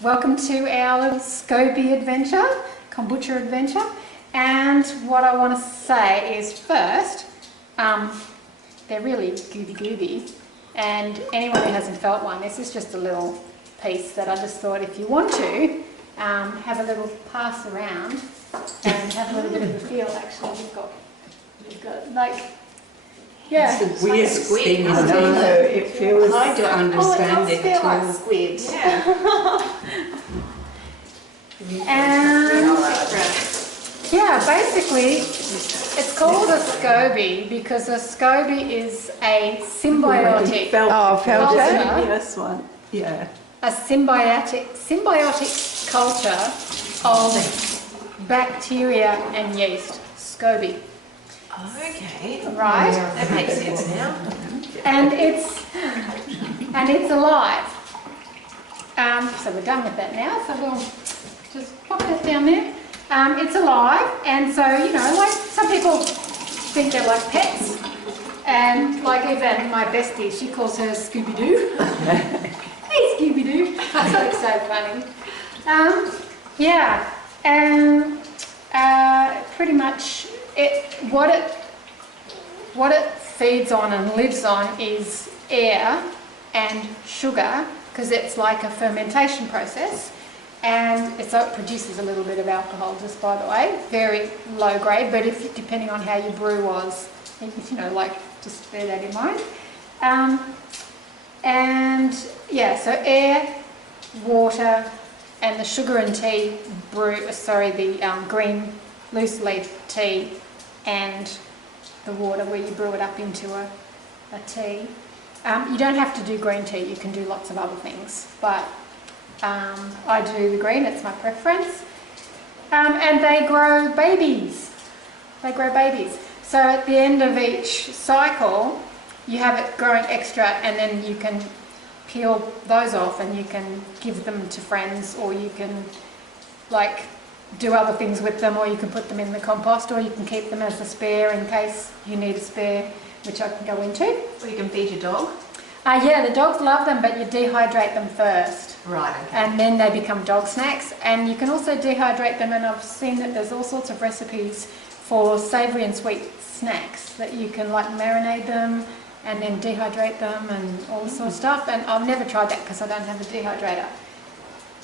Welcome to our little SCOBY adventure, kombucha adventure. And what I want to say is first, they're really gooby. And anyone who hasn't felt one, this is just a little piece that I just thought if you want to, have a little pass around and have a little bit of a feel. Actually, you've got like, yeah. It's a weird squid, thing, isn't isn't it? it? It feels, I don't understand it it feel like at all. squid. And yeah, basically it's called a SCOBY because a SCOBY is a symbiotic culture. Yes, one. Yeah. A symbiotic culture of bacteria and yeast. SCOBY. Okay. Right? That makes sense now. And it's alive. So we're done with that now, so we'll just pop that down there. It's alive, and so, you know, like some people think they're like pets, and like even my bestie, she calls her Scooby-Doo. Hey Scooby-Doo. That's so funny. Yeah, and pretty much what it feeds on and lives on is air and sugar, because it's like a fermentation process, and so it produces a little bit of alcohol, just by the way, very low grade, but if depending on how your brew was, you know, like just bear that in mind. And yeah, so air, water, and the sugar and tea the green loose leaf tea, and the water where you brew it up into a tea. You don't have to do green tea, you can do lots of other things, but I do the green, it's my preference. And they grow babies. So at the end of each cycle, you have it growing extra, and then you can peel those off and you can give them to friends, or you can like do other things with them, or you can put them in the compost, or you can keep them as a spare in case you need a spare, which I can go into. Or you can feed your dog. Yeah, the dogs love them, but you dehydrate them first. Right, okay. And then they become dog snacks. And you can also dehydrate them, and I've seen that there's all sorts of recipes for savoury and sweet snacks that you can like marinate them and then dehydrate them and all this sort of stuff. And I've never tried that because I don't have a dehydrator.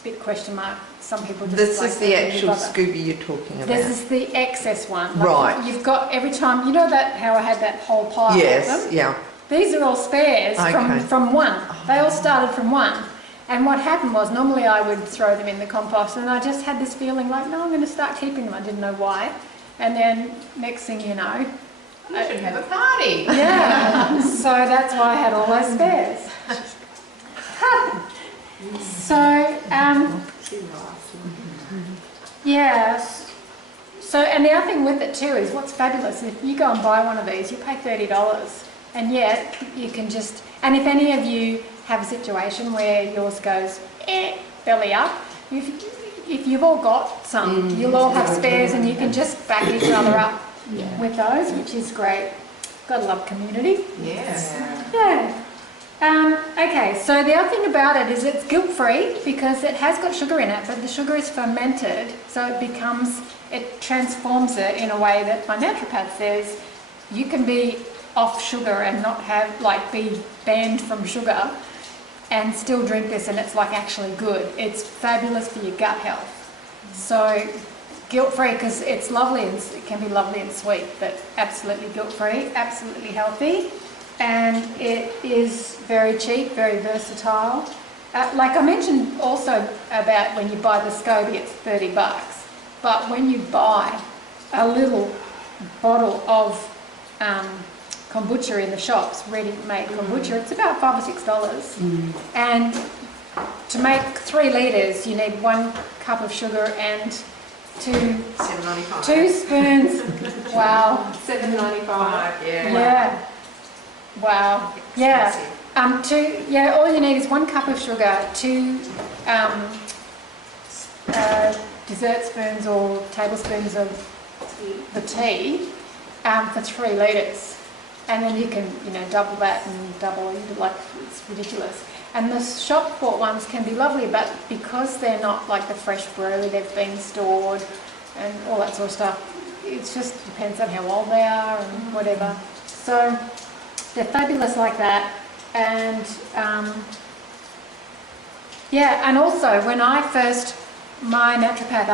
Big question mark. Some people just This like is the actual SCOBY you're talking about. This is the excess one. Like right. You've got every time, you know that how I had that whole pile yes, of them? yeah. These are all spares from one. They all started from one. And what happened was, normally I would throw them in the compost, and I just had this feeling like, no, I'm going to start keeping them. I didn't know why. And then next thing you know, you should have a party. Yeah. So that's why I had all those spares. So, yeah. So, and the other thing with it too is what's fabulous, if you go and buy one of these, you pay $30, and yet you can just, and if any of you have a situation where yours goes belly up, if you've all got some, you'll all have spares, and you can just back each other up with those, which is great. Gotta love community. Yes. Yeah. Okay, so the other thing about it is it's guilt-free because it has got sugar in it, but the sugar is fermented, so it transforms it in a way that my naturopath says you can be off sugar and not have, like, be banned from sugar and still drink this, and it's like actually good. It's fabulous for your gut health. So guilt-free because it's lovely, and it can be lovely and sweet, but absolutely guilt-free, absolutely healthy. And it is very cheap, very versatile. Like I mentioned also about when you buy the SCOBY, it's $30. But when you buy a little bottle of kombucha in the shops, ready-made kombucha, it's about $5 or $6. And to make 3 litres, you need 1 cup of sugar and $7.95. 2 spoons. Wow, $7.95. Yeah. Wow. Expensive. Yeah. All you need is 1 cup of sugar, 2 dessert spoons or tablespoons of the tea for 3 litres, and then you can double that and double. Like, it's ridiculous. And the shop bought ones can be lovely, but because they're not like the fresh brew, they've been stored and all that sort of stuff, it just depends on how old they are and whatever. So they're fabulous like that. And yeah, and also when I first, my naturopath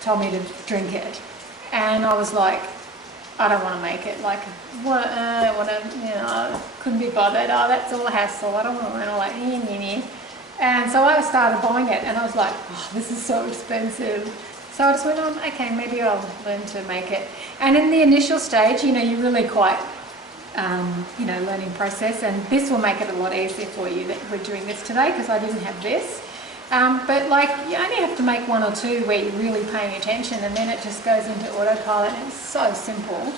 told me to drink it, and I was like, I don't want to make it. Like, what? I don't want to, I couldn't be bothered. Oh, that's all a hassle. I don't want to learn all that. And so I started buying it, and I was like, oh, this is so expensive. So I just went on, okay, maybe I'll learn to make it. And in the initial stage, you're really quite, learning process, and this will make it a lot easier for you that we're doing this today because I didn't have this. But like, you only have to make one or two where you're really paying attention, and then it just goes into autopilot, and it's so simple.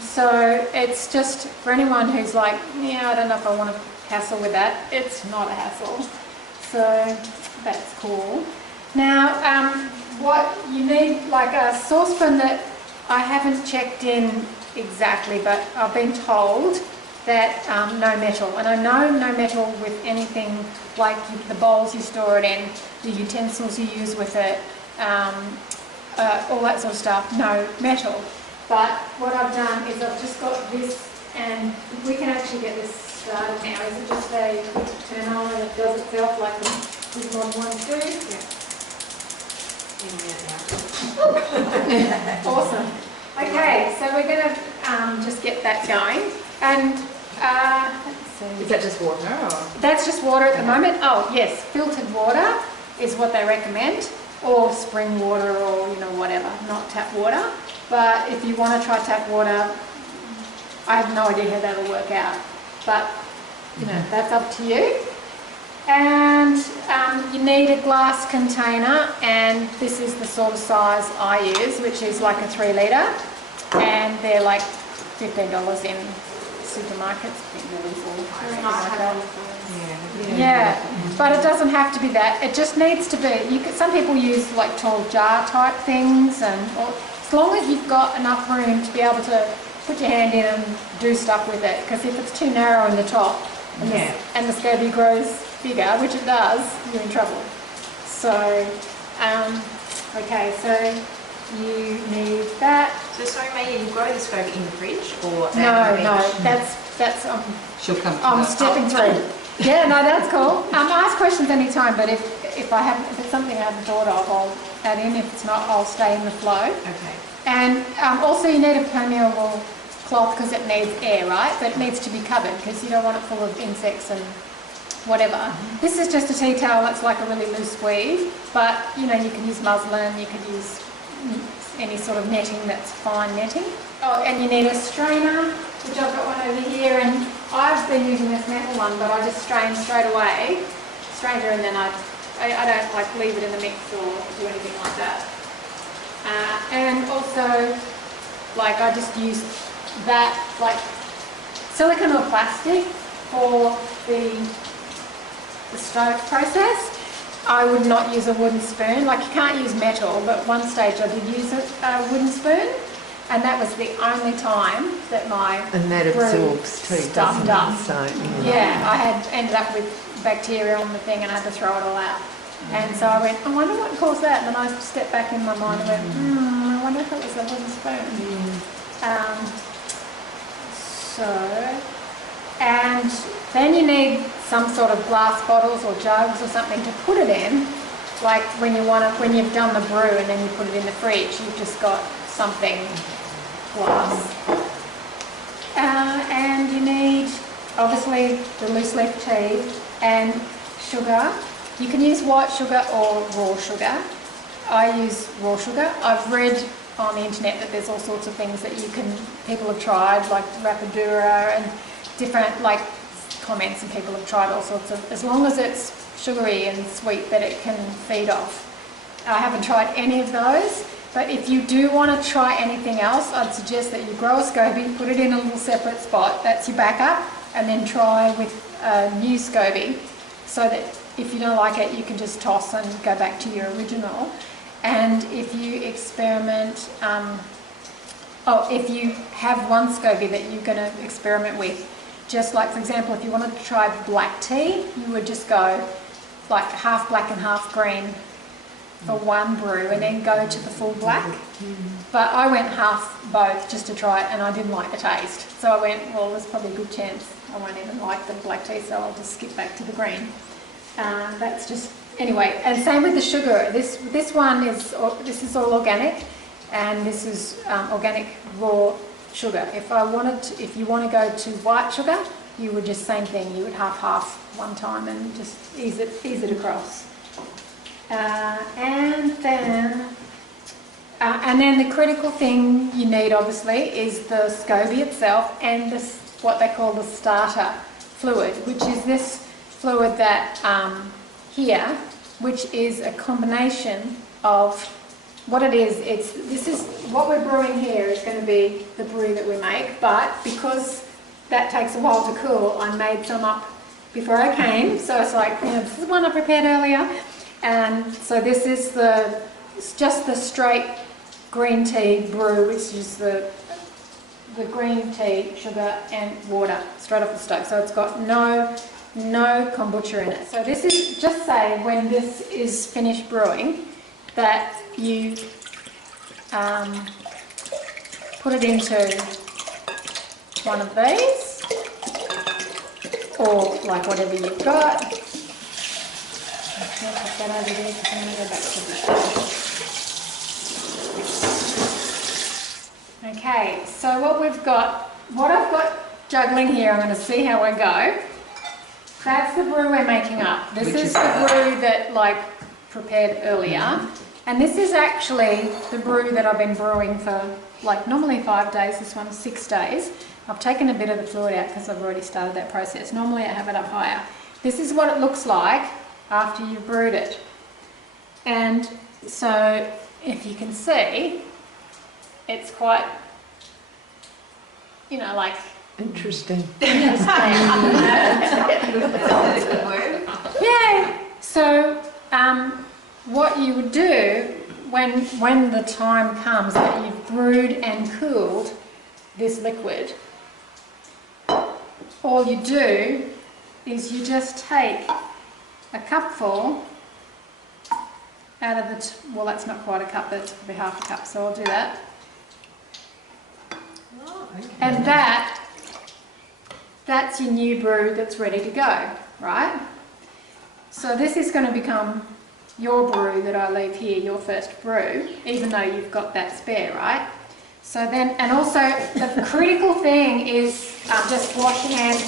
So it's just for anyone who's like, I don't know if I want to hassle with that. It's not a hassle. So that's cool. Now, what you need, like a saucepan that I haven't checked in exactly, but I've been told that no metal. And I know no metal with anything like the bowls you store it in, the utensils you use with it, all that sort of stuff, no metal. But what I've done is I've just got this, and we can actually get this started now. Is it just a turn on and it does itself like the modern ones do? Yeah. Awesome. Okay, so we're going to just get that going. And let's see. Is that just water? Or? That's just water at the moment. Oh yes, filtered water is what they recommend, or spring water, or whatever, not tap water. But if you want to try tap water, I have no idea how that'll work out. But that's up to you. And you need a glass container, and this is the sort of size I use, which is like a 3 litre, and they're like $15 in supermarkets. Yeah, but it doesn't have to be that. It just needs to be. Some people use like tall jar type things, or as long as you've got enough room to be able to put your hand in and do stuff with it. Because if it's too narrow in the top and the SCOBY grows bigger, which it does, you're in trouble. So, okay, so you need that. So sorry, May, you grow the SCOBY in the fridge or? No, that's She'll come to I'm that. stepping through. Yeah, no, that's cool. Ask questions anytime, but if it's something I haven't thought of, I'll add in. If it's not, I'll stay in the flow. Okay. And also you need a permeable cloth because it needs air, right? But it needs to be covered because you don't want it full of insects and whatever. This is just a tea towel that's like a really loose weave, but you can use muslin, you could use any sort of netting that's fine netting. Oh, and you need a strainer, which I've got one over here, and I've been using this metal one, but I just strain straight away, strainer, and then I don't like leave it in the mix or do anything like that. And also, like I just use that, like silicone or plastic for the stroke process. I would not use a wooden spoon. Like you can't use metal, but one stage I did use a wooden spoon, and that was the only time that my And that absorbs too, stuff doesn't it? does. So, Yeah, I had ended up with bacteria on the thing, and I had to throw it all out. And so I went, I wonder what caused that. And then I stepped back in my mind and went, I wonder if it was a wooden spoon. And then you need some sort of glass bottles or jugs or something to put it in. Like when you've done the brew and then you put it in the fridge, you've just got something glass. And you need obviously the loose leaf tea and sugar. You can use white sugar or raw sugar. I use raw sugar. I've read on the internet that there's all sorts of things that people have tried, like Rapadura and different like comments, and people have tried all sorts of, as long as it's sugary and sweet that it can feed off. I haven't tried any of those, but if you do want to try anything else, I'd suggest that you grow a SCOBY, put it in a little separate spot, that's your backup, and then try with a new SCOBY, so that if you don't like it, you can just toss and go back to your original. And if you experiment, if you have one SCOBY that you're going to experiment with, just like, for example, if you wanted to try black tea, you would just go like half black and half green for one brew and then go to the full black. But I went half both just to try it and I didn't like the taste. So I went, well, there's probably a good chance I won't even like the black tea, so I'll just skip back to the green. That's just, anyway, and same with the sugar. This one is, this is all organic, and this is organic raw sugar. If you want to go to white sugar, you would just same thing. You would half one time and just ease it across. And then the critical thing you need, obviously, is the SCOBY itself and this, what they call the starter fluid, which is this fluid that here, which is a combination of what it is. This is what we're brewing here is going to be the brew that we make, but because that takes a while to cool, I made some up before I came. So it's like, this is one I prepared earlier, and so this is it's just the straight green tea brew, which is the green tea, sugar and water straight off the stove. So it's got no kombucha in it. So this is, just say when this is finished brewing, that you put it into one of these, or like whatever you've got. I'll put that over there because I'm going to go back to the Okay, so what I've got juggling here, I'm going to see how I go. That's the brew we're making up. This is the brew that like prepared earlier. And this is actually the brew that I've been brewing for like normally 5 days, this one's 6 days. I've taken a bit of the fluid out because I've already started that process. Normally I have it up higher. This is what it looks like after you've brewed it. And so if you can see, it's quite, like... Interesting. Yay! So what you would do when the time comes that you've brewed and cooled this liquid, all you do is you just take a cupful out of the, well, that's not quite a cup, that's probably half a cup, so I'll do that. Oh, okay. And that's your new brew that's ready to go, right? So this is going to become your brew that I leave here, your first brew, even though you've got that spare, right? So then, and also the critical thing is just wash your hands,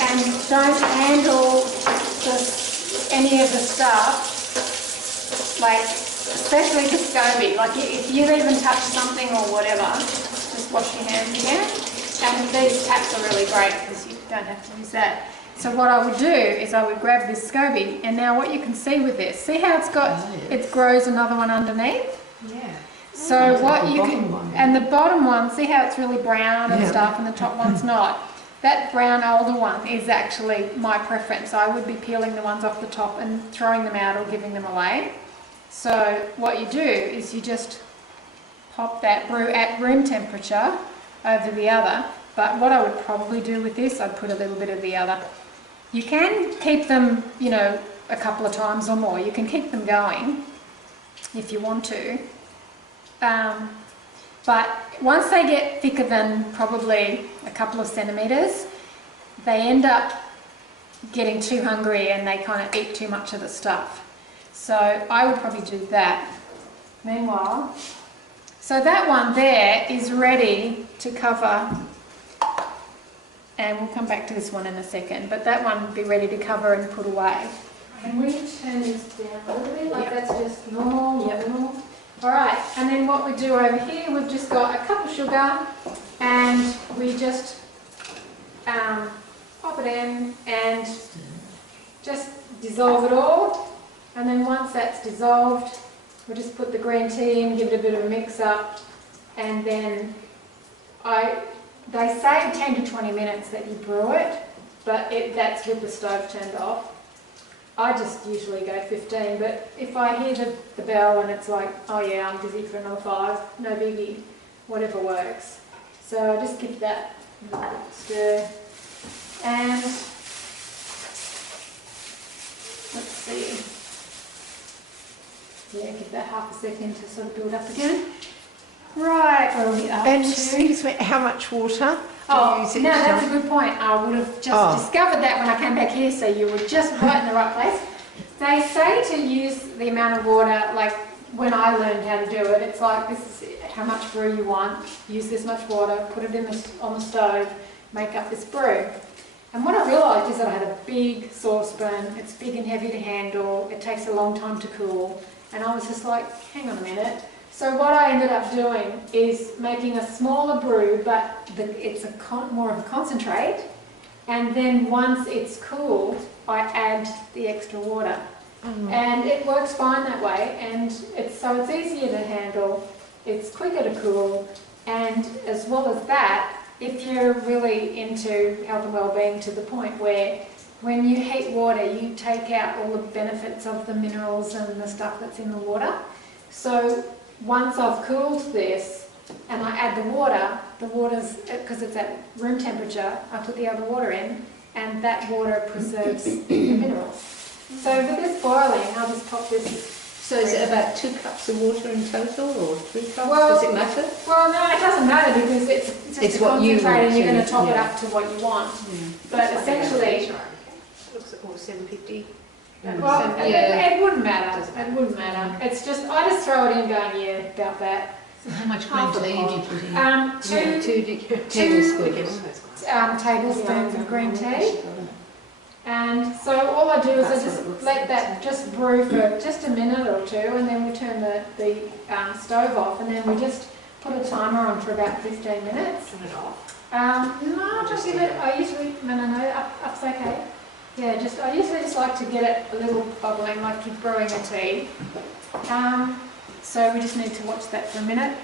and don't handle any of the stuff, like especially the SCOBY. Like if you even touch something or whatever, just wash your hands again. And these taps are really great because you don't have to use that. So what I would do is I would grab this SCOBY, and now what you can see with this, see how it's got, it grows another one underneath? Yeah. So what you can, and the bottom one, see how it's really brown and stuff, and the top one's not? That brown older one is actually my preference. I would be peeling the ones off the top and throwing them out or giving them away. So what you do is you just pop that brew at room temperature over the other. But what I would probably do with this, I'd put a little bit of the other. You can keep them, a couple of times or more. You can keep them going if you want to. But once they get thicker than probably a couple of centimetres, they end up getting too hungry and they kind of eat too much of the stuff. So I would probably do that. Meanwhile, so that one there is ready to cover, and we'll come back to this one in a second, but that one would be ready to cover and put away. Can we turn this down a little bit? Like that's just normal, normal. All right, and then what we do over here, we've just got a cup of sugar, and we just pop it in and just dissolve it all. And then once that's dissolved, we'll just put the green tea in, give it a bit of a mix up, and then they say 10 to 20 minutes that you brew it, but that's with the stove turned off. I just usually go 15, but if I hear the bell and it's like, oh yeah, I'm busy for another 5, no biggie, whatever works. So I just give that a little bit of stir. And let's see. Yeah, give that half a second to sort of build up again. Right, where are we up And to? excuse me, how much water do you Oh, use no, each that's time? a good point. I would have just discovered that when I came back here, so you were just right in the right place. They say to use the amount of water, like when I learned how to do it, it's like this is how much brew you want, use this much water, put it in on the stove, make up this brew. And what I realised is that I had a big saucepan, it's big and heavy to handle, it takes a long time to cool, and I was just like, hang on a minute. So what I ended up doing is making a smaller brew, but it's more of a concentrate, and then once it's cooled, I add the extra water. And it works fine that way, and it's easier to handle, it's quicker to cool, and as well as that, if you're really into health and well-being to the point where when you heat water, you take out all the benefits of the minerals and the stuff that's in the water. So once I've cooled this and I add the water's, because it's at room temperature, I put the other water in, and that water preserves the minerals. So with this boiling, I'll just pop this. So is it about 2 cups of water in total, or 3 cups? Well, Does it matter? Well, no, it doesn't matter because it's just a what you concentrate, and want you're going to to, top it yeah. up to what you want. Yeah. But essentially, Looks at all 750. well, Yeah. it wouldn't matter. It wouldn't matter. It's just I just throw it in, going yeah, about that. So how much Half green a tea do you pot. put in? Two tablespoons. tablespoons of green tea. And so all I do is I just let that just brew for just a minute or two, and then we turn the stove off, and then we just put a timer on for about 15 minutes. Turn it off. No, just give it. I usually up's okay. Yeah, I usually just like to get it a little bubbling, like you're brewing a tea. So we just need to watch that for a minute.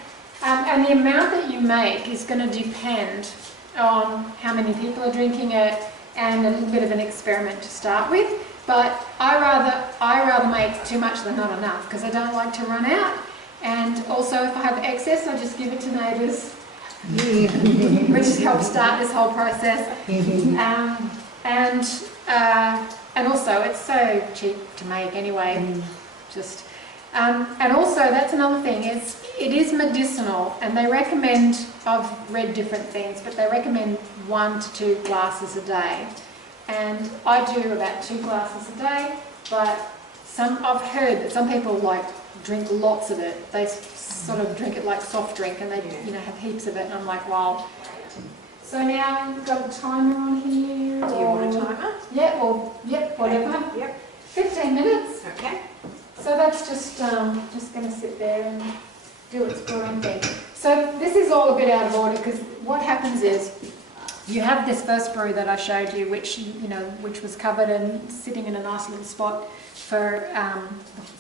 And the amount that you make is going to depend on how many people are drinking it, and a little bit of an experiment to start with. But I rather make too much than not enough, because I don't like to run out. And also, if I have excess, I just give it to neighbours, which helps start this whole process. And also, it's so cheap to make anyway. And also, that's another thing, it is medicinal, and they recommend, I've read different things, but they recommend 1 to 2 glasses a day. And I do about 2 glasses a day, but I've heard that some people drink lots of it. They sort of drink it like soft drink, and they have heaps of it, and I'm like, wow. So now you've got a timer on here. Do you want a timer? Yeah, or whatever. Yep. 15 minutes. Okay. So that's just going to sit there and do its brewing thing. So this is all a bit out of order, because what happens is you have this first brew that I showed you, which was covered and sitting in a nice little spot for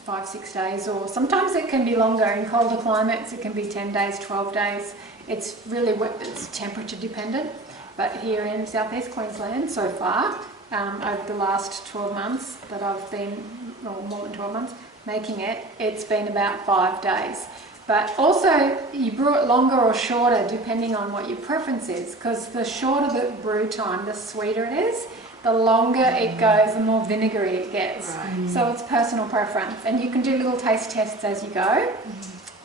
5-6 days, or sometimes it can be longer. In colder climates, it can be 10 days, 12 days. It's temperature dependent. But here in southeast Queensland, so far, over the last 12 months that I've been, or more than 12 months, making it, it's been about 5 days. But also, you brew it longer or shorter depending on what your preference is, because the shorter the brew time, the sweeter it is, the longer it goes, the more vinegary it gets. Right. So it's personal preference, and you can do little taste tests as you go.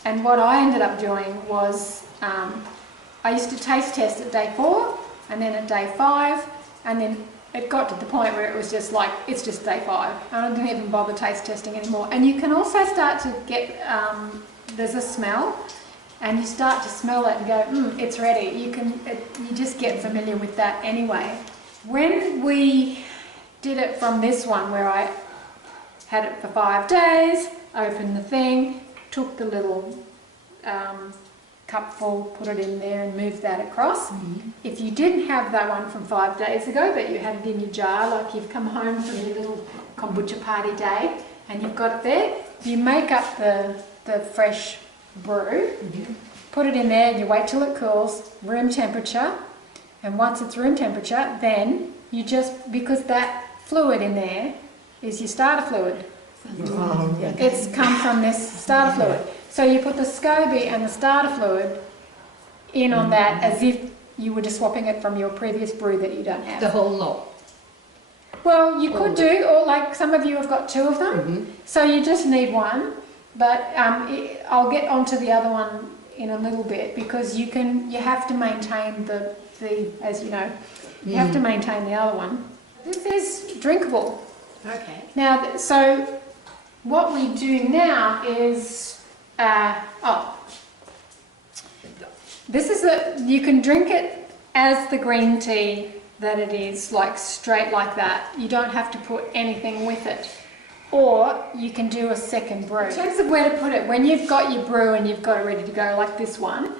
And what I ended up doing was, I used to taste test at day 4, and then at day 5, and then it got to the point where it was just like, it's just day 5. I didn't even bother taste testing anymore. And you can also start to get, there's a smell, and you start to smell it and go, it's ready. You just get familiar with that anyway. When we did it from this one, where I had it for 5 days, opened the thing, took the little cupful, put it in there and moved that across. If you didn't have that one from 5 days ago, but you had it in your jar, like you've come home from your little kombucha party day and you've got it there, you make up the fresh brew, put it in there, and you wait till it cools, room temperature, and once it's room temperature, then you just, because that fluid in there is your starter fluid. It's come from this starter fluid. So you put the SCOBY and the starter fluid in on that as if you were just swapping it from your previous brew that you don't have. The whole lot. Well, you could do, or like some of you have got 2 of them, Mm-hmm. so you just need one. But I'll get onto the other one in a little bit because you have to maintain the as you know, you have to maintain the other one. This is drinkable. Okay. Now, so what we do now is, this is you can drink it as the green tea that it is, like straight like that. You don't have to put anything with it. Or you can do a second brew. In terms of where to put it, when you've got your brew and you've got it ready to go, like this one,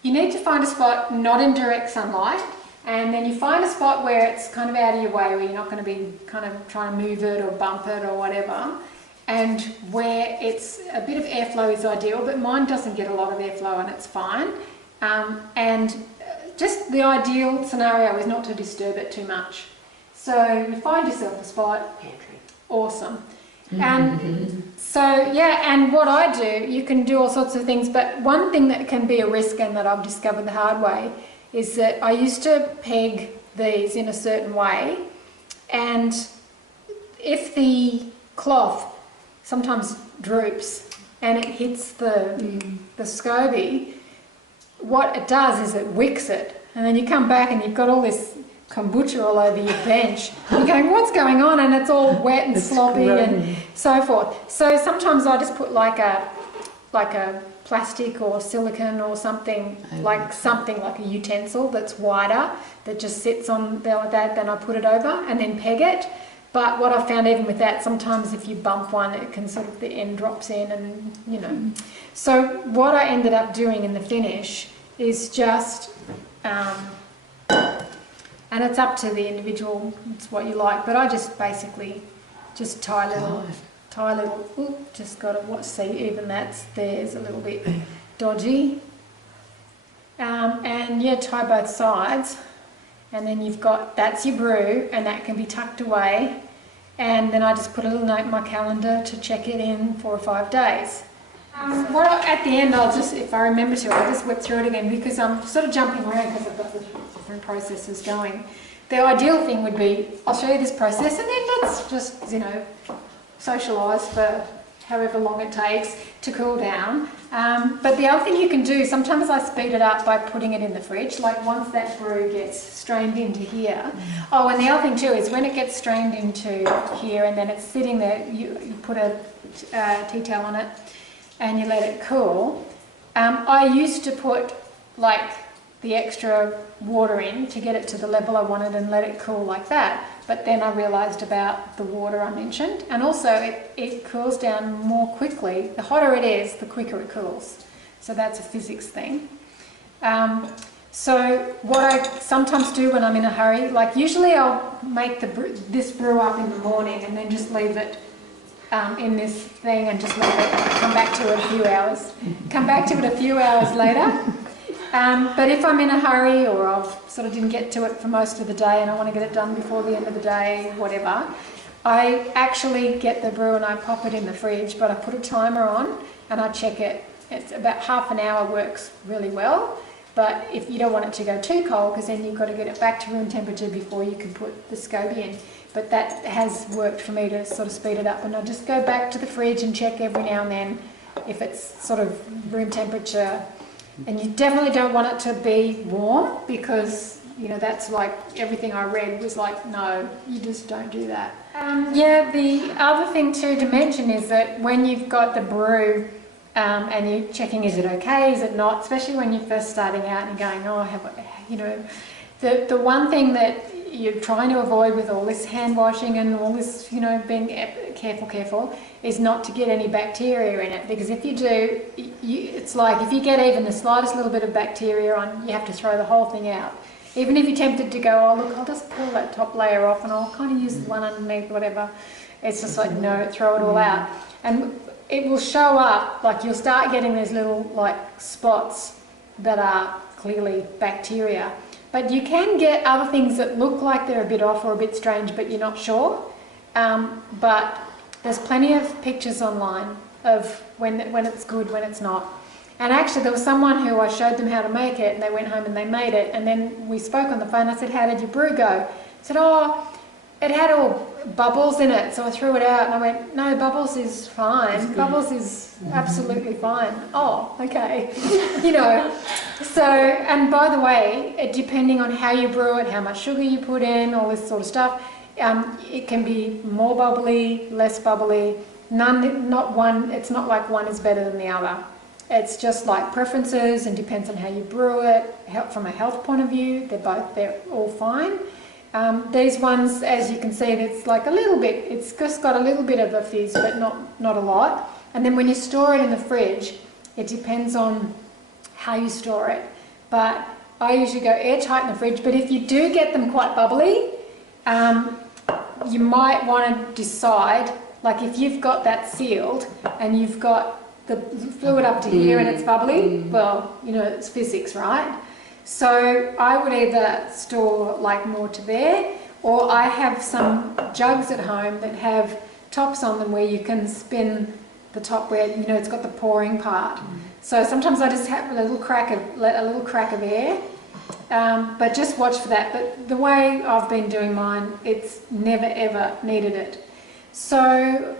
you need to find a spot not in direct sunlight, and then you find a spot where it's kind of out of your way, where you're not going to be kind of trying to move it or bump it or whatever, and where it's a bit of airflow is ideal, but mine doesn't get a lot of airflow and it's fine. And just the ideal scenario is not to disturb it too much. So you find yourself a spot. Pantry. Awesome. And so, yeah, and what I do, you can do all sorts of things, but one thing that can be a risk and that I've discovered the hard way is that I used to peg these in a certain way, and if the cloth sometimes droops and it hits the SCOBY, what it does is it wicks it, and then you come back and you've got all this kombucha all over your bench. You're going, what's going on? And it's all wet and sloppy and so forth. So sometimes I just put like a plastic or silicone or something, like a utensil that's wider that just sits on there like that. Then I put it over and then peg it. But what I found even with that, sometimes if you bump one, it can sort of, the end drops in and, you know. So what I ended up doing in the finish is just, and it's up to the individual, it's what you like, but I just basically just tie little, just got to see, even there's a little bit dodgy. And yeah, tie both sides, and then you've got, that's your brew, and that can be tucked away, and then I just put a little note in my calendar to check it in 4 or 5 days. At the end, I'll just, if I remember to, I'll just whip through it again because I'm sort of jumping around because I've got the different processes going. The ideal thing would be, I'll show you this process and then let's just, you know, socialise for however long it takes to cool down. But the other thing you can do, sometimes I speed it up by putting it in the fridge, like once that brew gets strained into here. Oh, and the other thing too is when it gets strained into here and then it's sitting there, you put a tea towel on it and you let it cool. I used to put like the extra water in to get it to the level I wanted and let it cool like that. But then I realised about the water I mentioned, and also it cools down more quickly. The hotter it is, the quicker it cools. So that's a physics thing. So what I sometimes do when I'm in a hurry, like usually I'll make this brew up in the morning and then just leave it in this thing and just let it come back to it a few hours. Come back to it a few hours later. But if I'm in a hurry or I've sort of didn't get to it for most of the day and I want to get it done before the end of the day, whatever, I actually get the brew and I pop it in the fridge, but I put a timer on and I check it. It's about half an hour, works really well. But if you don't want it to go too cold, because then you've got to get it back to room temperature before you can put the SCOBY in. But that has worked for me to sort of speed it up. And I just go back to the fridge and check every now and then if it's sort of room temperature. And you definitely don't want it to be warm because, you know, that's like everything I read was like, no, you just don't do that. Yeah, the other thing too to mention is that when you've got the brew and you're checking, is it okay, is it not, especially when you're first starting out and going, oh, you know, the one thing that you're trying to avoid with all this hand washing and all this, you know, being careful, is not to get any bacteria in it, because if you do, it's like if you get even the slightest little bit of bacteria on, you have to throw the whole thing out. Even if you're tempted to go, oh look, I'll just pull that top layer off and I'll kind of use the one underneath, whatever. It's just like, no, throw it all out. And it will show up, like you'll start getting these little like spots that are clearly bacteria. But you can get other things that look like they're a bit off or a bit strange, but you're not sure. But there's plenty of pictures online of when it's good, when it's not. And actually there was someone who I showed them how to make it, and they went home and they made it, and then we spoke on the phone. I said, how did your brew go? I said, oh, it had all bubbles in it, so I threw it out. And I went, no, bubbles is fine. Bubbles is absolutely fine. Oh, okay. You know, so, and by the way, depending on how you brew it, how much sugar you put in, all this sort of stuff, it can be more bubbly, less bubbly. It's not like one is better than the other. It's just like preferences, and depends on how you brew it. From a health point of view, they're all fine. These ones, as you can see, it's like a little bit, it's just got a little bit of a fizz, but not a lot. And then when you store it in the fridge, it depends on how you store it. But I usually go airtight in the fridge, but if you do get them quite bubbly, you might want to decide, like if you've got that sealed and you've got the fluid up to here and it's bubbly, well, you know, it's physics, right? So I would either store like more to there, or I have some jugs at home that have tops on them where you can spin the top where, you know, it's got the pouring part. So sometimes I just have let a little crack of air, but just watch for that. But the way I've been doing mine, it's never ever needed it. So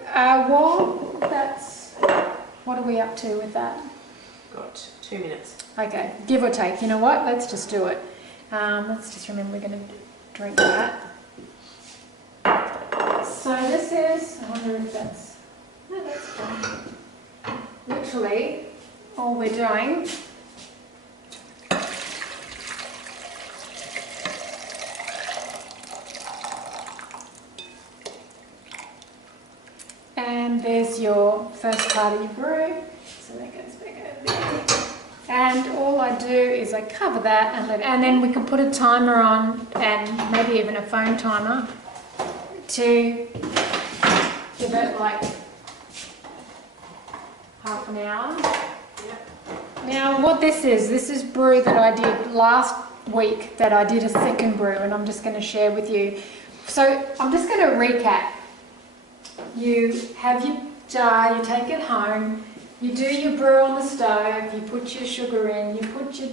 what are we up to with that? Got 2 minutes. Okay, give or take. You know what? Let's just do it. Let's just remember we're going to drink that. So this is, I wonder if that's, no, that's fine. Literally, all we're doing and there's your first part of your brew. So that goes back over there. And all I do is I cover that and then we can put a timer on, and maybe even a phone timer, to give it like half an hour. Yep. Now what this is brew that I did last week, that I did a second brew, and I'm just going to share with you. So I'm just going to recap. You have your jar, you take it home, you do your brew on the stove, you put your sugar in, you put your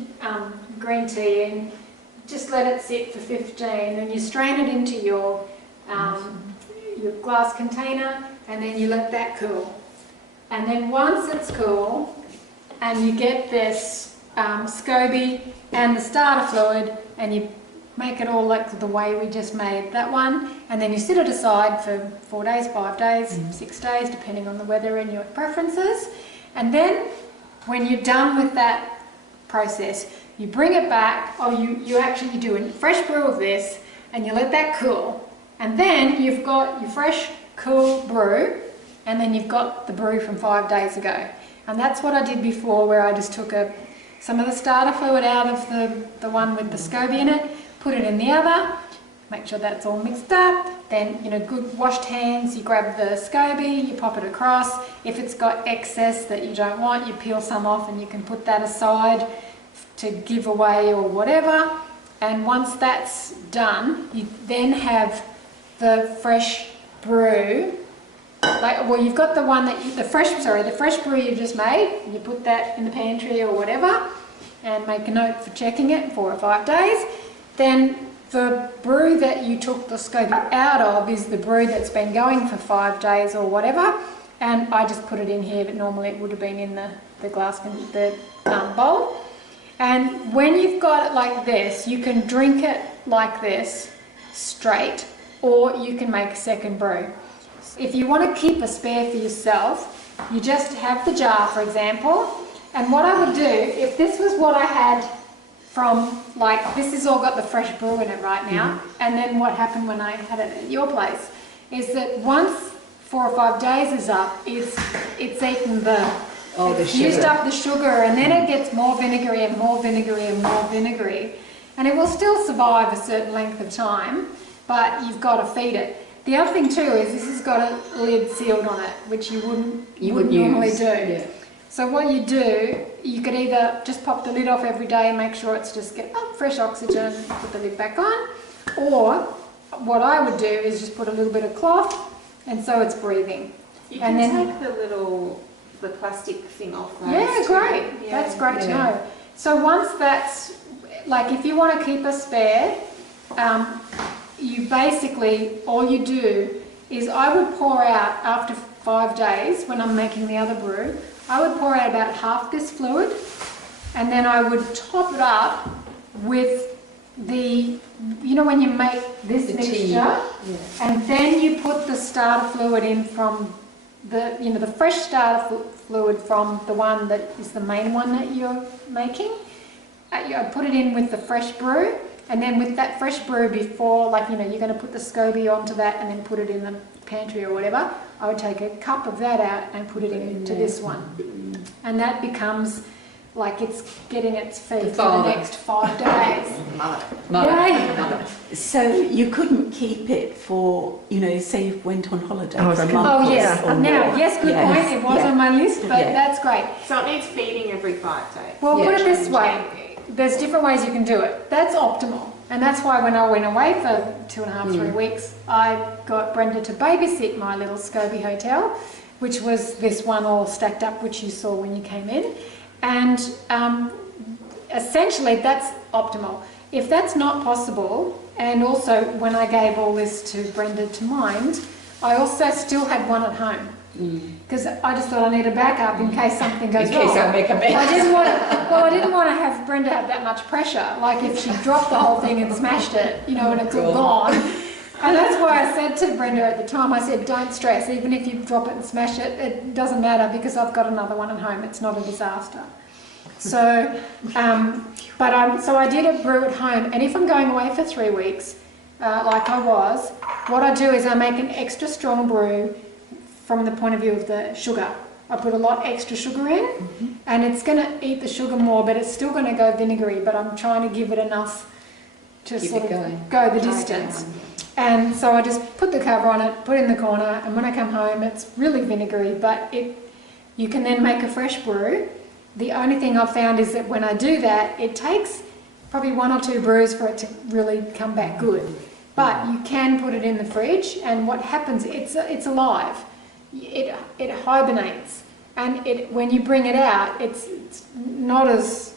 green tea in, just let it sit for 15, and you strain it into your glass container, and then you let that cool. And then once it's cool, and you get this SCOBY and the starter fluid, and you make it all like the way we just made that one, and then you set it aside for 4 days, 5 days, 6 days, depending on the weather and your preferences. And then when you're done with that process, you bring it back, or you actually do a fresh brew of this, and you let that cool. And then you've got your fresh, cool brew, and then you've got the brew from 5 days ago. And that's what I did before, where I just took some of the starter fluid out of the one with the SCOBY in it, put it in the other, make sure that's all mixed up. Then, you know, good washed hands, you grab the SCOBY, you pop it across. If it's got excess that you don't want, you peel some off and you can put that aside to give away or whatever. And once that's done, you then have the fresh brew. You've got the one that the fresh brew you've just made, and you put that in the pantry or whatever, and make a note for checking it 4 or 5 days. Then the brew that you took the SCOBY out of is the brew that's been going for 5 days or whatever, and I just put it in here, but normally it would have been in the glass bowl. And when you've got it like this, you can drink it like this straight, or you can make a second brew. If you want to keep a spare for yourself, you just have the jar, for example, and what I would do, if this was what I had from, like, this has all got the fresh brew in it right now, and then what happened when I had it at your place is that once 4 or 5 days is up, it's eaten it's used up the sugar, and then it gets more vinegary and more vinegary and more vinegary, and it will still survive a certain length of time, but you've got to feed it. The other thing too is this has got a lid sealed on it, which you wouldn't normally do. Yeah. So what you do, you could either just pop the lid off every day, make sure it's just get fresh oxygen, put the lid back on, or what I would do is just put a little bit of cloth, and so it's breathing. You can take the little the plastic thing off those. Yeah, great. Yeah. That's great to Yeah. know. So once that's, like if you want to keep a spare, you basically, all you do is I would pour out after 5 days when I'm making the other brew, I would pour out about half this fluid and then I would top it up with the, you know when you make this The mixture tea. Yeah. and then you put the starter fluid in from the, you know, the fresh starter fluid from the one that is the main one that you're making. I put it in with the fresh brew, and then with that fresh brew before, like, you know, you're going to put the SCOBY onto that and then put it in the pantry or whatever, I would take a cup of that out and put it into this one. And that becomes like it's getting its feed for the next 5 days. Yay. So you couldn't keep it for, you know, say you went on holiday for a month Oh or yes, or now more. yes, good point. It was on my list, but that's great. So it needs feeding every 5 days. Well, put it this way, there's different ways you can do it. That's optimal. And that's why when I went away for 2.5, 3 weeks, I got Brenda to babysit my little SCOBY hotel, which was this one all stacked up, which you saw when you came in. And essentially that's optimal. If that's not possible, and also when I gave all this to Brenda to mind, I also still had one at home. Because I just thought I need a backup in case something goes wrong. In case I make a mess. I didn't want to have Brenda have that much pressure. Like if she dropped the whole thing and smashed it, you know, and it's all gone. And that's why I said to Brenda at the time, I said, don't stress, even if you drop it and smash it, it doesn't matter because I've got another one at home. It's not a disaster. So, so I did a brew at home, and if I'm going away for 3 weeks, like I was, what I do is I make an extra strong brew from the point of view of the sugar. I put a lot extra sugar in, and it's going to eat the sugar more, but it's still going to go vinegary, but I'm trying to give it enough to sort of go the distance. And so I just put the cover on it, put it in the corner, and when I come home it's really vinegary, but you can then make a fresh brew. The only thing I've found is that when I do that, it takes probably 1 or 2 brews for it to really come back good. But you can put it in the fridge, and what happens, it's alive. It hibernates, and when you bring it out, it's not as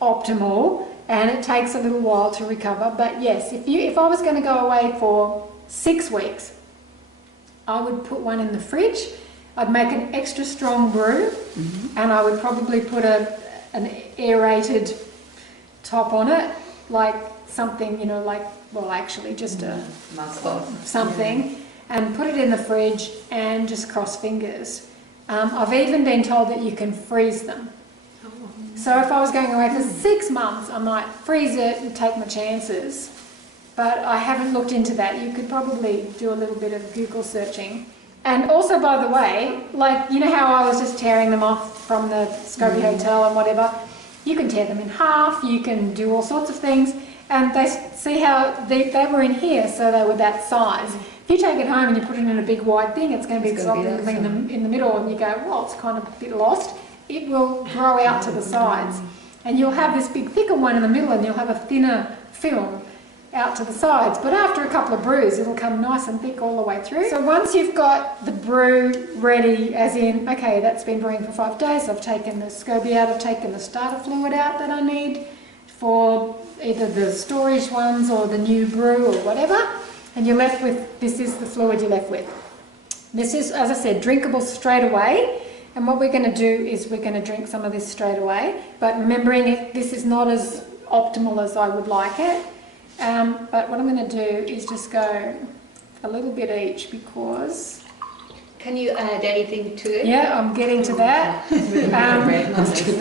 optimal, and it takes a little while to recover. But yes, if I was going to go away for 6 weeks, I would put one in the fridge. I'd make an extra strong brew, and I would probably put an aerated top on it, like something, you know, like, well, actually just something, and put it in the fridge and just cross fingers. I've even been told that you can freeze them. So if I was going away for 6 months, I might freeze it and take my chances. But I haven't looked into that. You could probably do a little bit of Google searching. And also, by the way, like, you know how I was just tearing them off from the SCOBY Hotel and whatever? You can tear them in half, you can do all sorts of things. And they see how they were in here, so they were that size. If you take it home and you put it in a big wide thing, it's going to be something in the middle, and you go, well, it's kind of a bit lost. It will grow out to the sides, and you'll have this big thicker one in the middle, and you'll have a thinner film out to the sides. But after a couple of brews, it'll come nice and thick all the way through. So once you've got the brew ready, as in, okay, that's been brewing for 5 days, I've taken the SCOBY out, I've taken the starter fluid out that I need for either the storage ones or the new brew or whatever, and you're left with, this is the fluid you're left with. This is, as I said, drinkable straight away. And what we're going to do is we're going to drink some of this straight away, but remembering this is not as optimal as I would like it. But what I'm going to do is just go a little bit each, because... Can you add anything to it? Yeah, I'm getting to that. That's to do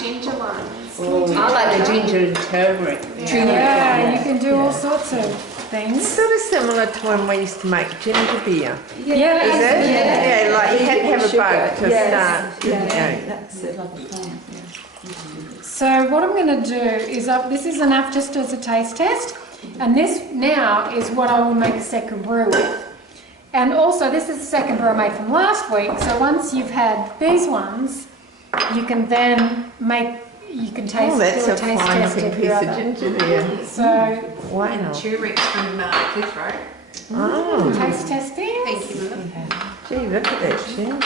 ginger ones. I like the ginger and turmeric. Yeah, you can do all sorts of It's things. sort of similar to when we used to make ginger beer. Yeah, Is it? Yeah, like you had to have a bug to Yes. start, didn't you? That's it, like the plant, so what I'm going to do is, this is enough just as a taste test, and this now is what I will make a second brew with. And also, this is the second brew I made from last week, so once you've had these ones, you can then taste, That's do a a taste fine test looking of piece your of other. ginger beer. So, Wow. Turmeric's from Cliff, right? Oh. taste testing. Thank you, Lily. Gee, look at that ginger.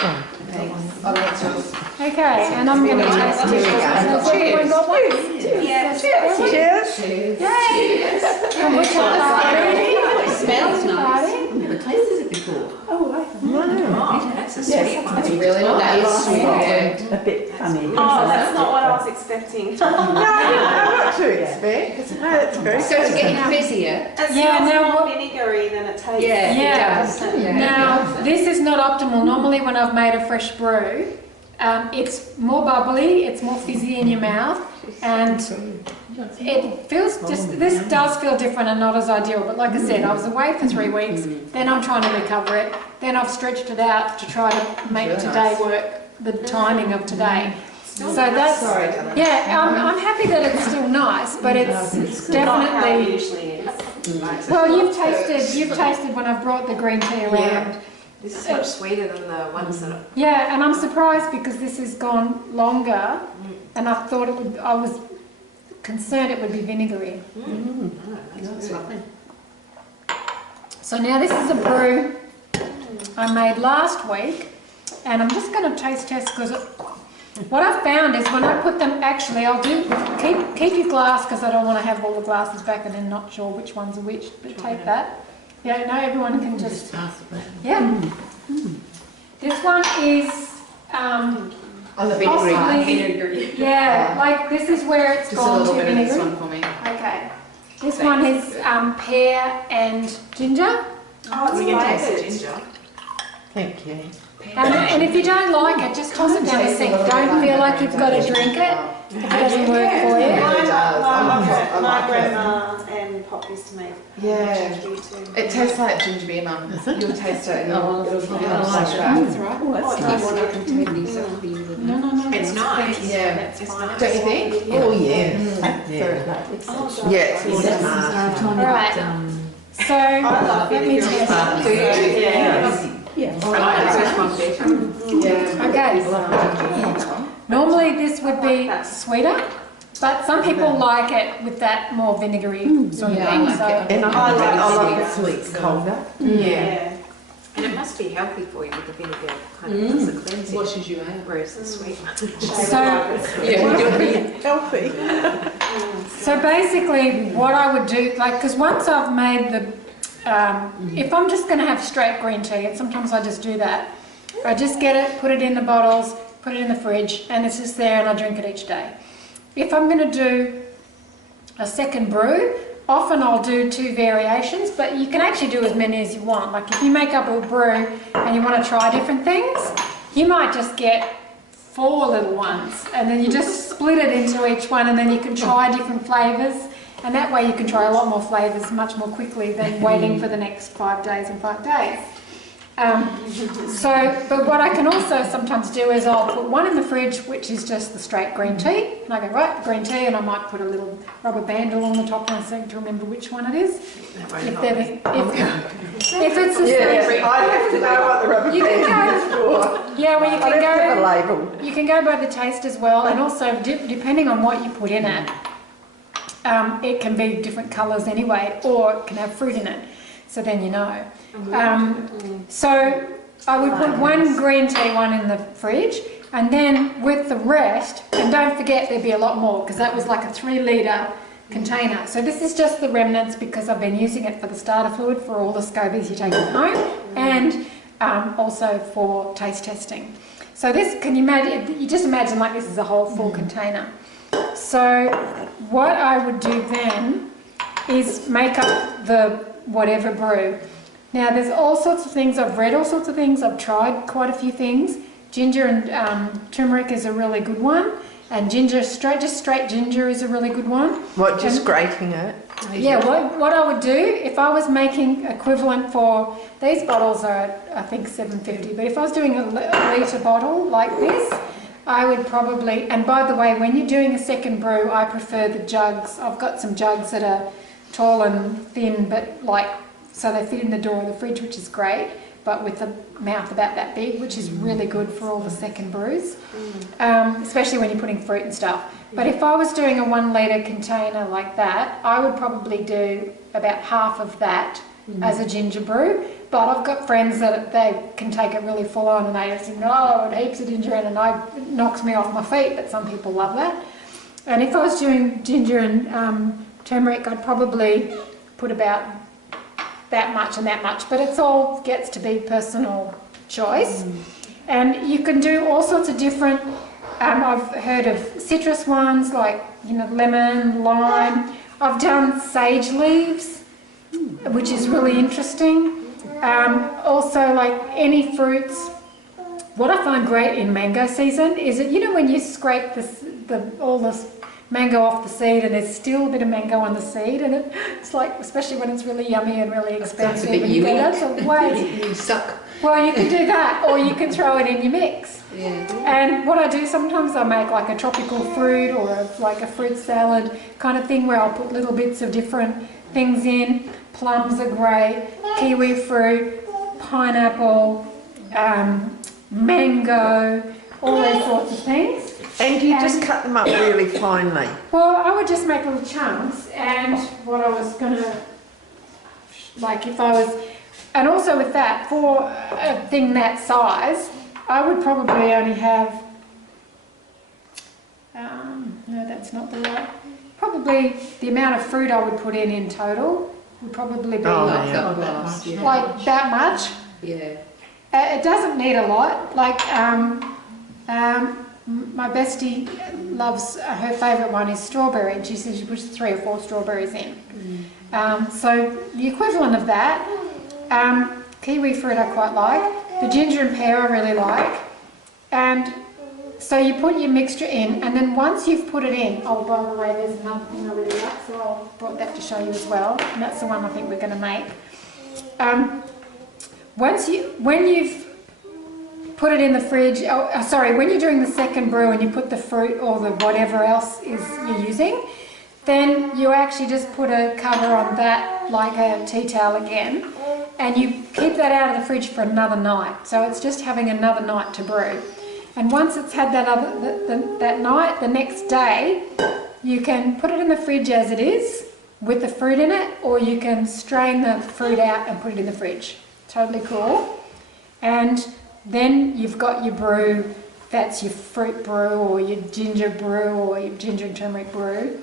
Oh, that's yours. Okay, and I'm going to taste it. Has everyone got one? Yeah. Cheers. Kombucha party. It smells nice. Party. I've never tasted it before. No. That's a sweet one. It's really not that sweet. A bit funny. Oh, that's not what I was expecting. No, I didn't know what to expect. No, that's very So it's good. getting busier. It Yeah, smells now more what- vinegary than it tastes. Yeah, Yeah. it does. Now, this is not optimal. Normally when I've made a fresh brew, it's more bubbly, it's more fizzy in your mouth, and it feels just, this does feel different and not as ideal, but like I said, I was away for 3 weeks, then I'm trying to recover it, then I've stretched it out to try to make really today nice. work, the timing of today. So that's, Sorry, Donna. yeah, I'm happy that it's still nice, but it's Not how it definitely, usually is. well, you've tasted when I've brought the green tea around. This is much sweeter than the ones that are... Yeah, and I'm surprised because this has gone longer, and I thought it would. I was concerned it would be vinegary. That's lovely. So now this is a brew I made last week, and I'm just going to taste test because what I've found is when I put them, actually I'll do keep your glass because I don't want to have all the glasses back and then not sure which ones are which. But take that. Yeah, no, everyone can just. Yeah. This one is On the vinegary. possibly. Yeah, like this is where it's Just a gone little to bit of this vinegary. one for me. Okay. This one is pear and ginger. Oh, it's We can taste the flavoured. ginger. Thank you. And if you don't like it, just toss it down the sink. Don't feel like you've got to drink it if it doesn't work for you. My grandma and Pop used to make Yeah. ginger too. It tastes like ginger beer, Mum. You'll taste it and Oh, it'll yeah, give you I a like flash that. back. Oh, that's Oh, nice. do you want to Totally something with it. No. It's nice. Yeah. That's fine. Don't you think? Oh, yes. Very Yeah. lovely. Oh, Yeah, it's Yes. smart. All right. So I love let me vinegar. test. Yeah. Yeah. I like the first one better. Yeah. Okay. Normally this would be sweeter, but some people like it with that more vinegary sort of Yeah, I thing. like So it. And I like the sweets colder. Yeah. And it must be healthy for you with the vinegar. Kind of does the cleansing. Washes you out. Whereas the sweet one. So Healthy. So basically what I would do, like, because once I've made the, if I'm just going to have straight green tea, and sometimes I just do that, I just get it, put it in the bottles, put it in the fridge, and it's just there and I drink it each day. If I'm going to do a second brew, often I'll do 2 variations, but you can actually do as many as you want. Like if you make up a brew and you want to try different things, you might just get 4 little ones and then you just split it into each one and then you can try different flavours, and that way you can try a lot more flavours much more quickly than waiting for the next 5 days and 5 days. But what I can also sometimes do is I'll put one in the fridge, which is just the straight green tea, and I go, right, green tea, and I might put a little rubber band along the top and I seem to remember which one it is. If it's the same, I have to know what the rubber You can band is for. yeah, well you I'd can have to have a go, label. you can go by the taste as well, and also depending on what you put in it, it can be different colours anyway, or it can have fruit in it, so then you know. So I would put one green tea one in the fridge, and then with the rest, and don't forget there'd be a lot more because that was like a 3 litre container. So this is just the remnants because I've been using it for the starter fluid for all the scobies you take at home, and also for taste testing. So this, can you imagine, you just imagine like this is a whole full container. So what I would do then is make up the whatever brew. Now there's all sorts of things, I've read all sorts of things, I've tried quite a few things. Ginger and turmeric is a really good one, and ginger, just straight ginger is a really good one. What, just grating it? Yeah, what I would do, if I was making equivalent for, these bottles are I think $7.50, but if I was doing a litre bottle like this, I would probably, and by the way, when you're doing a second brew, I prefer the jugs. I've got some jugs that are tall and thin, but like, so they fit in the door of the fridge, which is great, but with the mouth about that big, which is really good for all the second brews, especially when you're putting fruit and stuff. But if I was doing a 1 litre container like that, I would probably do about half of that as a ginger brew, But I've got friends that they can take it really full on and they just think, oh, heaps of ginger in, and it knocks me off my feet, but some people love that. And if I was doing ginger and turmeric, I'd probably put about that much and that much, but it's all gets to be personal choice. And you can do all sorts of different, I've heard of citrus ones like, lemon, lime. I've done sage leaves, which is really interesting. Also, like any fruits, what I find great in mango season is that, when you scrape all the mango off the seed and there's still a bit of mango on the seed, and it's like, especially when it's really yummy and really expensive. That's a way. You suck. Well, you can do that, or you can throw it in your mix. Yeah. And what I do sometimes, I make like a tropical fruit or like a fruit salad kind of thing where I'll put little bits of different things in. Plums are great, kiwi fruit, pineapple, mango, all those sorts of things. And you just cut them up really finely. Well, I would just make little chunks, and what I was going to, like if I was, and also with that, for a thing that size, I would probably only have, no, that's not the right, probably the amount of fruit I would put in total would probably be Like that glass, yeah. like that much. Yeah. It doesn't need a lot. Like my bestie loves, her favourite one is strawberry, and she says she puts 3 or 4 strawberries in. So the equivalent of that, kiwi fruit I quite like, the ginger and pear I really like, and so you put your mixture in, and then once you've put it in, oh, by the way, there's another thing I really like, so I brought that to show you as well, and that's the one I think we're going to make. When you've put it in the fridge, when you're doing the second brew and you put the fruit or the whatever else you're using, then you actually just put a cover on that, like a tea towel again, and you keep that out of the fridge for another night. So it's just having another night to brew. And once it's had that night, the next day, you can put it in the fridge as it is with the fruit in it, or you can strain the fruit out and put it in the fridge. Totally cool. And then you've got your brew, that's your fruit brew or your ginger brew or your ginger and turmeric brew.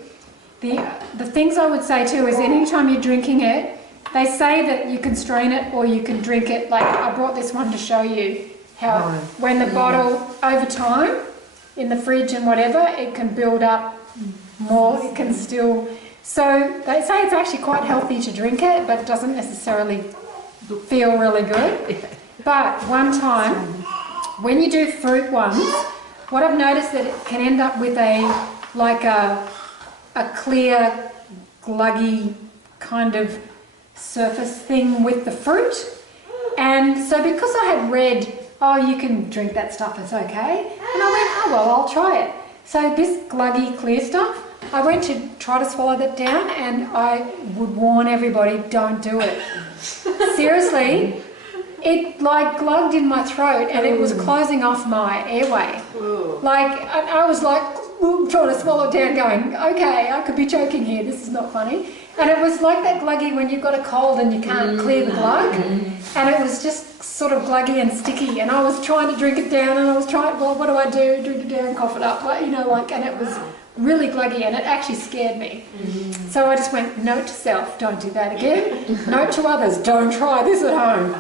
The things I would say too is anytime you're drinking it, they say that you can strain it or you can drink it. Like I brought this one to show you how when the bottle over time in the fridge and whatever, it can build up more, it can still, so they say it's actually quite healthy to drink it, but it doesn't necessarily feel really good. But one time, when you do fruit ones, what I've noticed that it can end up with a clear, gluggy kind of surface thing with the fruit. And so because I had read, oh, you can drink that stuff, it's okay. And I went, oh, well, I'll try it. So this gluggy, clear stuff, I went to try to swallow that down, and I would warn everybody, don't do it. Seriously. It like glugged in my throat and it was closing off my airway. Like I was like trying to swallow it down going, okay, I could be choking here, this is not funny. And it was like that gluggy when you've got a cold and you can't clear the glug. And it was just sort of gluggy and sticky, and I was trying to drink it down, and I was trying, well, what do I do? Drink it down, cough it up, and it was really gluggy, and it actually scared me. So I just went, note to self, don't do that again. Note to others, don't try this at home.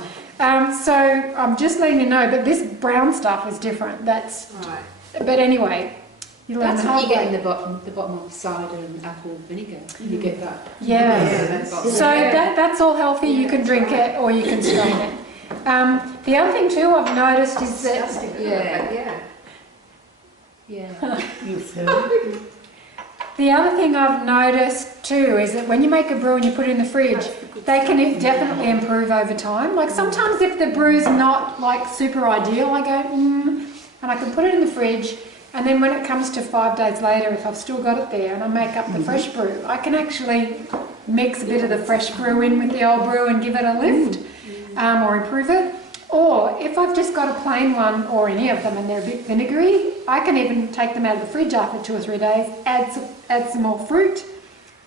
So I'm just letting you know, but this brown stuff is different. That's Right. But anyway, you learn That's the what hard you get way. in the bottom of cider and apple vinegar. You get that. Yeah. So that's all healthy. You can drink it or you can strain it. The other thing too I've noticed is that the other thing I've noticed too is that when you make a brew and you put it in the fridge, they can definitely improve over time. Like sometimes if the brew's not like super ideal, I go, and I can put it in the fridge, and then when it comes to 5 days later, if I've still got it there and I make up the fresh brew, I can actually mix a bit of the fresh brew in with the old brew and give it a lift or improve it. Or if I've just got a plain one or any of them and they're a bit vinegary, I can even take them out of the fridge after 2 or 3 days, add some more fruit,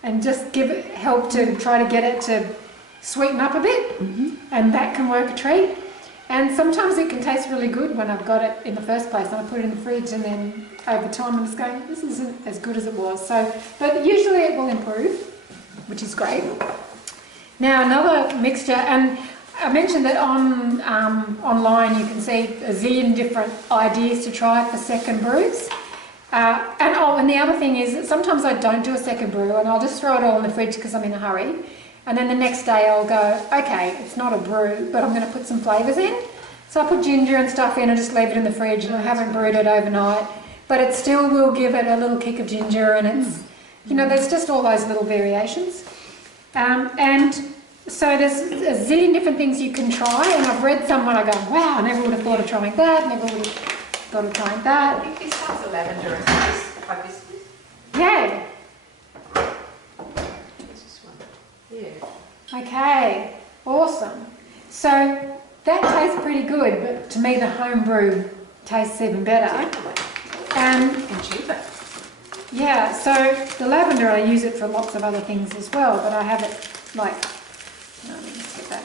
and just help to try to get it to sweeten up a bit, and that can work a treat. And sometimes it can taste really good when I've got it in the first place, and I put it in the fridge, and then over time I'm just going, this isn't as good as it was. So, but usually it will improve, which is great. Now another mixture, and I mentioned that on online you can see a zillion different ideas to try for second brews. And the other thing is that sometimes I don't do a second brew, and I'll just throw it all in the fridge because I'm in a hurry. And then the next day I'll go, okay, it's not a brew, but I'm going to put some flavours in. So I put ginger and stuff in and just leave it in the fridge, and I haven't brewed it overnight. But it still will give it a little kick of ginger, and it's, you know, there's just all those little variations. And so there's a zillion different things you can try, and I've read some when I go, wow, I never would have thought of trying that, never would have thought of trying I that. think this has a lavender and hibiscus. Yay! What's this one? Yeah. Okay, awesome. So that tastes pretty good, but to me the home brew tastes even better. And cheaper. Yeah, so the lavender, I use it for lots of other things as well, but I have it like, no, let me just get that.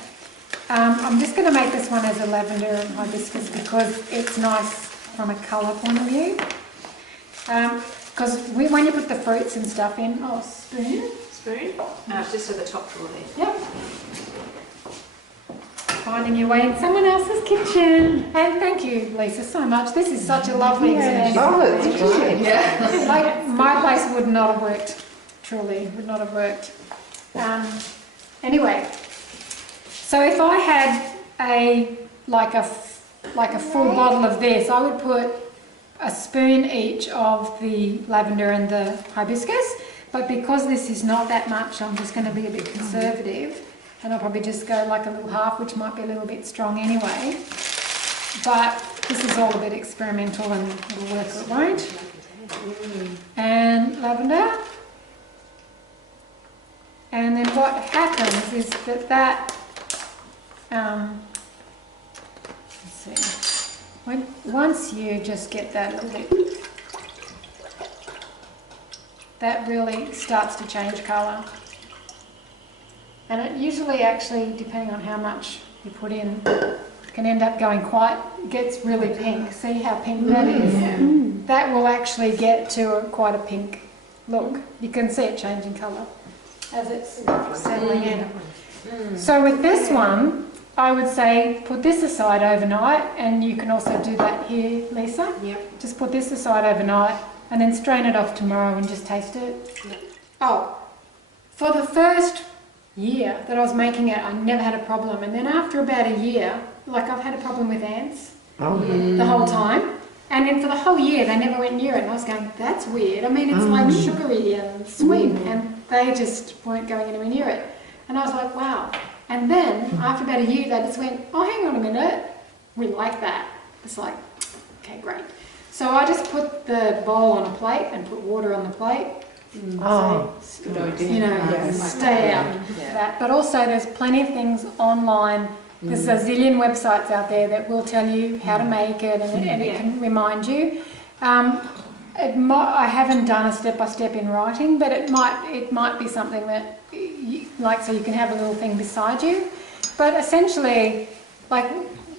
I'm just going to make this one as a lavender and hibiscus because it's nice from a colour point of view. Because when you put the fruits and stuff in, spoon. Spoon? Just at the top drawer there. Yep. Finding your way in someone else's kitchen. And thank you, Lisa, so much. This is such a lovely experience. Oh, it's interesting. Yeah. Like, my place would not have worked, truly, would not have worked. Anyway, so if I had a full bottle of this, I would put a spoon each of the lavender and the hibiscus, but because this is not that much, I'm just going to be a bit conservative, and I'll probably just go like a little half, which might be a little bit strong anyway. But this is all a bit experimental, and it'll work or it won't. And lavender. And then what happens is that let's see, once you just get that a little bit, that really starts to change colour. And it usually actually, depending on how much you put in, can end up going gets really pink. See how pink that is? Yeah. That will actually get to quite a pink look. You can see it changing colour as it's settling in. So with this one, I would say put this aside overnight, and you can also do that here, Lisa. Yep. Just put this aside overnight and then strain it off tomorrow and just taste it. Yep. Oh, for the first year that I was making it, I never had a problem, and then after about a year, like I've had a problem with ants the whole time. And then for the whole year, they never went near it, and I was going, that's weird. I mean, it's like sugary and sweet, and they just weren't going anywhere near it. And I was like, wow. And then, after about a year, they just went, oh, hang on a minute, we like that. It's like, okay, great. So I just put the bowl on a plate and put water on the plate. Oh, So, you know, stay out of that. But also, there's plenty of things online. There's a zillion websites out there that will tell you how to make it, and it can remind you. I haven't done a step-by-step in writing, but it might be something that, so you can have a little thing beside you. But essentially, like,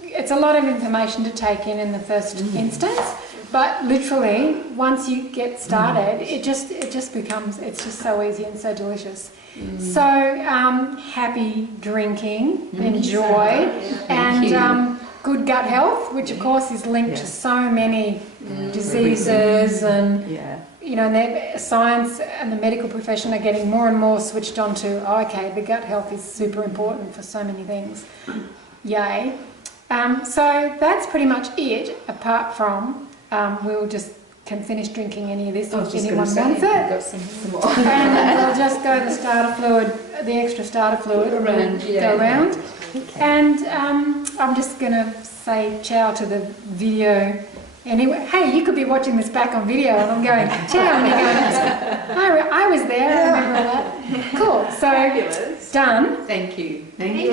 it's a lot of information to take in the first instance. But literally, once you get started, it just becomes, it's just so easy and so delicious. So happy drinking, enjoy, and good gut health, which of course is linked to so many diseases, and you know, and the science and the medical profession are getting more and more switched on to, okay, the gut health is super important for so many things. Yay. So that's pretty much it, apart from we'll just can finish drinking any of this if anyone wants it. And we'll just go the starter fluid, the extra starter fluid, go around. Okay. And I'm just going to say ciao to the video. Anyway, hey, you could be watching this back on video, and I'm going ciao, and you're going, I was there, I remember all that. Cool. So Fabulous. Done. Thank you. Thank you.